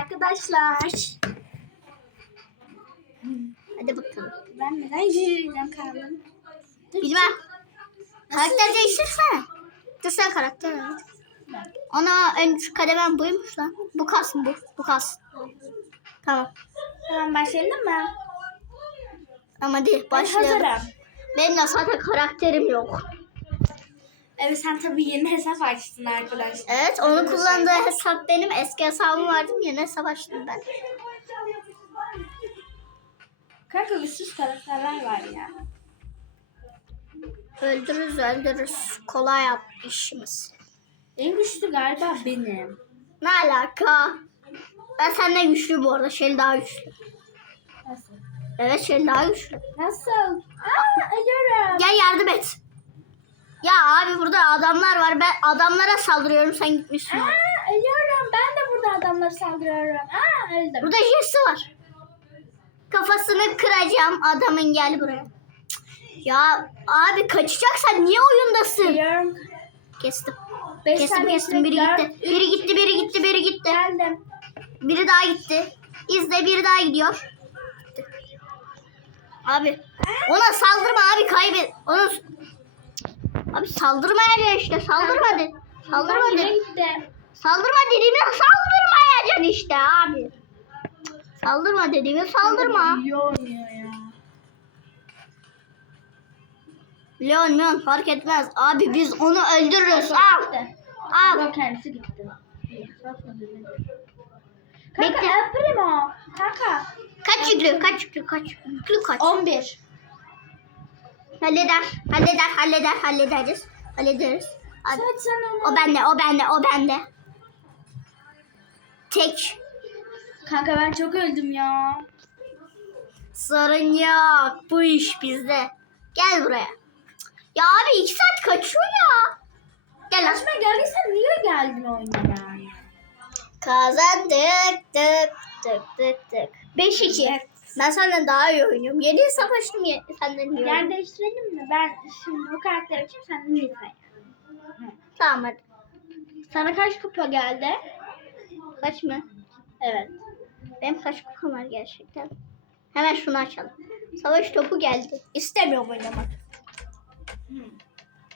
Arkadaşlar. Hadi bakalım. Ben neden yürüyeceğim kaldım? Bilmem. Karakter değiştirsene. Dur sen karakter. Ana en üst kademem buymuş lan. Bu kas mı bu? Bu kas. Tamam. Tamam başlayalım mı? Ama Ben başlayalım. hazırım. Benim de zaten karakterim yok. Evet sen tabii yeni hesap açtın arkadaşlar. Evet onu kullandığı hesap benim. Eski hesabım vardı. Yeni hesap açtım ben. Kanka üstsüz karakterler var ya. Öldürürüz öldürürüz. Kolay yap işimiz. En güçlü galiba benim. Ne alaka? Ben senden güçlü bu arada. Şel daha güçlü. Nasıl? Evet Şel daha güçlü. Nasıl? Aa ölüyorum. Gel yardım et. Ya abi burada adamlar var. Ben adamlara saldırıyorum. Sen gitmişsin. Aa ölüyorum. Ben de burada adamları saldırıyorum. Aa öldüm. Burada Jesse var. Kafasını kıracağım. Adamın gel buraya. Ya abi kaçacaksan niye oyundasın? Ölüyorum. Kestim. Beş Kestim kestim. Biri dört, gitti. üç, Biri gitti. Biri gitti. Biri gitti. Geldim. Biri daha gitti. İzle biri daha gidiyor. Abi ona saldırma abi kaybet. Ona Abi saldırma ya işte saldırma de. Saldırma dediğimi saldırmayacaksın işte abi. Saldırma dediğimi saldırma. Leon Leon fark etmez. Abi biz onu öldürürüz. Al. Al. Kendisi gitti. Kanka Bekle. Kanka. Kaç yüklü? Kaç yüklü? Kaç yüklü? Kaç? 11. Halleder. Halleder. Halleder. Hallederiz. Hallederiz. O bende, o bende, o bende. Tek. Kanka ben çok öldüm ya. Sorun yok. Bu iş bizde. Gel buraya. Ya abi iki saat kaçıyor ya. Gel. Kaçmaya geldiysen niye geldin oynamaya? Kazandık. Tık tık tık tık. 5-2. Ben senden daha iyi oynuyorum. Yeni hesap açtım ya. Senden iyi Yer oynuyorum. değiştirelim mi? Ben şimdi bu karakteri açayım sen de lütfen. Tamam hadi. Sana kaç kupa geldi? Kaç mı? Evet. Benim kaç kupam var gerçekten. Hemen şunu açalım. Savaş topu geldi. İstemiyorum oynamak.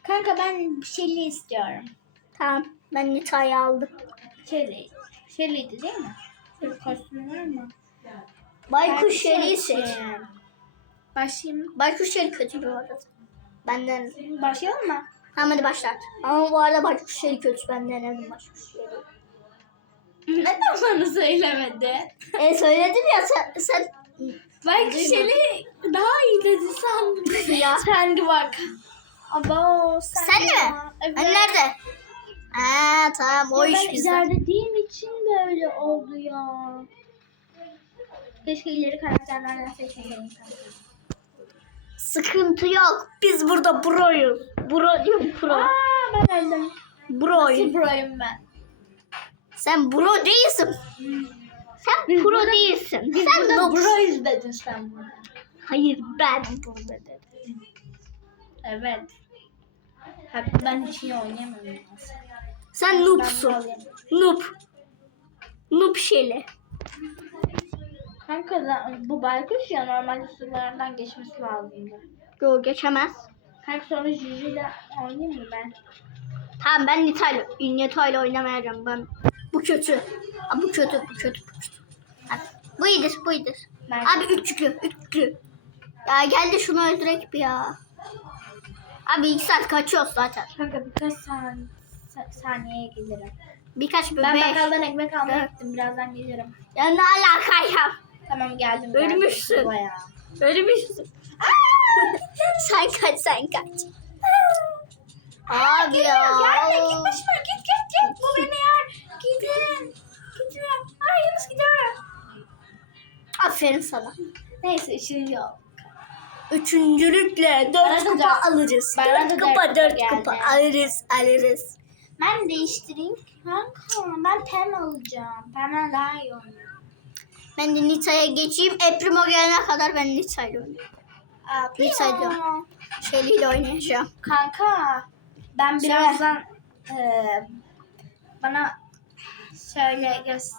Kanka ben Shelly istiyorum. Tamam. Ben Nita'yı aldım. Shelly. Shelly'di değil mi? Bir kostümü var mı? Baykuş Şeri'yi seç. Başlayayım? Baykuş Şeri kötü bir arada. Benden. Başlayalım mı? Tamam hadi başlat. Ama bu arada Baykuş Şeri kötü. Ben denedim Baykuş Şeri. Neden bana söylemedi? E söyledim ya sen... sen... Belki. Shelly daha iyi dedi sandım. Ya. Sen de bak. Abo sen, Sen ya. mi? Evet. Hani nerede? Ha tamam o Ya iş ben bizde. ilerlediğim için böyle oldu ya. Keşke ileri karakterlerden seçmeseydim. Sıkıntı yok. Biz burada broyuz. Bro diyorum pro. Aa ben öldüm. Broyum. Pro'yum ben. Sen bro değilsin. Sen pro burada- değilsin. Biz sen burada noobsun. Bro'yuz dedin sen burada. Hayır ben burada dedim. Evet. Ben hiç iyi oynayamıyorum. Sen noobsun. Noob. Noob şeyle. Kanka da, bu baykuş ya normalde sulardan geçmesi lazımdı. Yo geçemez. Kanka sonra Juju ile oynayayım mı ben? Tamam ben Nita'yla Nita'yla oynamayacağım ben. Bu kötü. Aa, bu kötü, bu kötü, bu kötü. Hadi. Bu iyidir, bu iyidir. Ben- Abi üç yüklü, üç yüklü. Ya gel de şunu öldürek bir ya. Abi iki saat kaçıyoruz zaten. Kanka birkaç saniye, saniyeye gelirim. Birkaç bir Ben beş. bakkaldan ekmek almaya gittim. Birazdan gelirim. Ya ne alaka ya? Tamam geldim. geldim. Ölmüşsün. Bayağı. Ölmüşsün. sen kaç, sen kaç. Abi ya. Gelme git başıma git git git. Bu beni yer. Gidin. Gidin. Ay Yunus gidiyorum. Aferin sana. Neyse şimdi yok. Üçüncülükle dört kupa dört- alırız. bana Dört kupa, dört kupa alırız, alırız. Ben değiştireyim. Kanka ben Pam alacağım. Pam'den daha iyi oynuyor. Ben de Nita'ya geçeyim. Eprimo gelene kadar ben Nita'yla oynayacağım. Nita diyorum. Shelly ile oynayacağım. Kanka ben birazdan eee, bana şöyle göz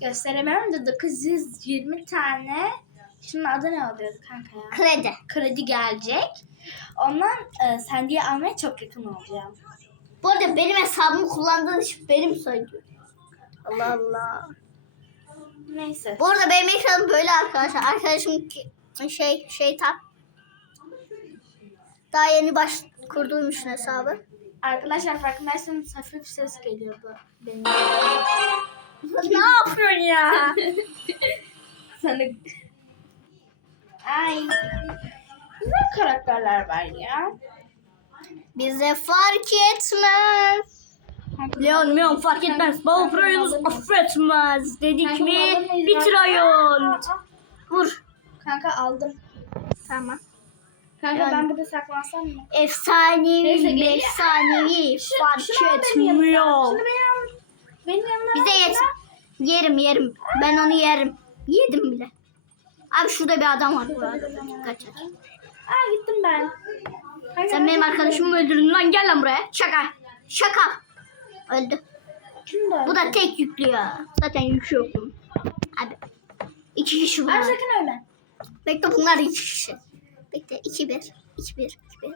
gösteremiyorum da 920 tane şunun adı ne oluyordu kanka ya? Kredi. Kredi gelecek. Ondan e, sen diye almaya çok yakın olacağım. Bu arada benim hesabımı kullandığın için benim sayıyor. Allah Allah. Neyse. Bu arada benim ekranım böyle arkadaşlar. Arkadaşım şey şeytan. Daha yeni baş kurduğum için hesabı. Arkadaşlar farkındaysanız hafif ses geliyordu. Benim. ne yapıyorsun ya? Sana... Ay. Güzel karakterler var ya. Bize fark etmez. Leon Leon fark etmez. Baba Pro'yunuz affetmez. Dedik mi bitir oyun. Vur. Kanka aldım. Tamam. Kanka ben burada saklansam mı? Efsanevi, efsanevi fark etmiyor. Şunu benim, benim yanımda. Bize yet. Yerim yerim. Ben onu yerim. Yedim bile. Abi şurada bir adam var bu arada. Dikkat et. Aa gittim ben. Sen benim arkadaşımı öldürdün lan gel lan buraya. Şaka. Şaka. Öldü. Kim de? Bu da tek yüklü ya. Zaten yükü yok bunun. Abi. İki kişi Abi bunlar. sakın ölme. Bekle bunlar iki kişi. Bekle iki bir. İki bir. iki bir.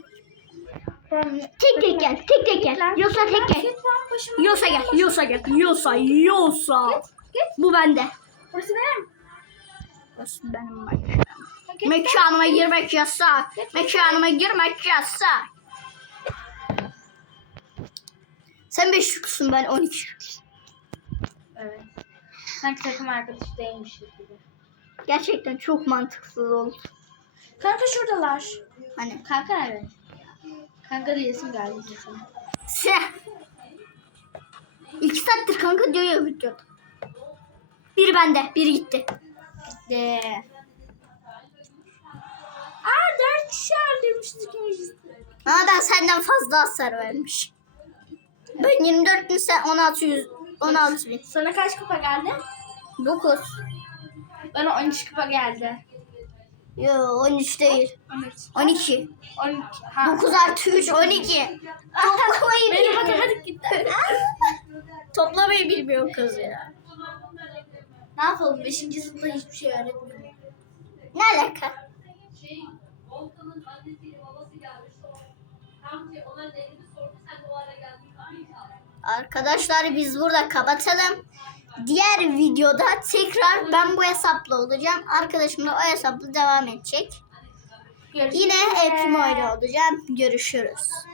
Tek tek gel. Tek tek gel. Yoksa tek gel. Git. Yosa gel. Yosa gel. Yosa. Yosa. Git. Bu bende. Burası benim. Burası benim Git. Mekanıma girmek yasak. Mekanıma girmek yasak. Sen 5 yüklüsün ben 12 yüklüsün. Evet. Sanki takım arkadaşı değilmiş gibi. Gerçekten çok mantıksız oldu. Kanka şuradalar. Hani Kanka nerede? Kanka diyesim geldi sana. se. İki saattir kanka diyor ya videoda. Biri bende, biri gitti. De. Aa dört kişi öldürmüştük. Ama ben senden fazla hasar vermiş. Ben 24 bin sen 16 yüz 16 bin. Sana kaç kupa geldi? 9. Bana 13 kupa geldi. Yo 13 değil. 13. 12. 12. Ha. 9 artı 3 12. Toplamayı Benim matematik gitti. Toplamayı bilmiyor kız ya. ne yapalım? 5. sınıfta hiçbir şey öğretmiyor. Ne alaka? şey Volkan'ın annesiyle babası gelmiş. Hamdi onların evini Arkadaşlar biz burada kapatalım. Diğer videoda tekrar ben bu hesapla olacağım. Arkadaşım da o hesapla devam edecek. Görüşürüz. Yine öyle olacağım. Görüşürüz.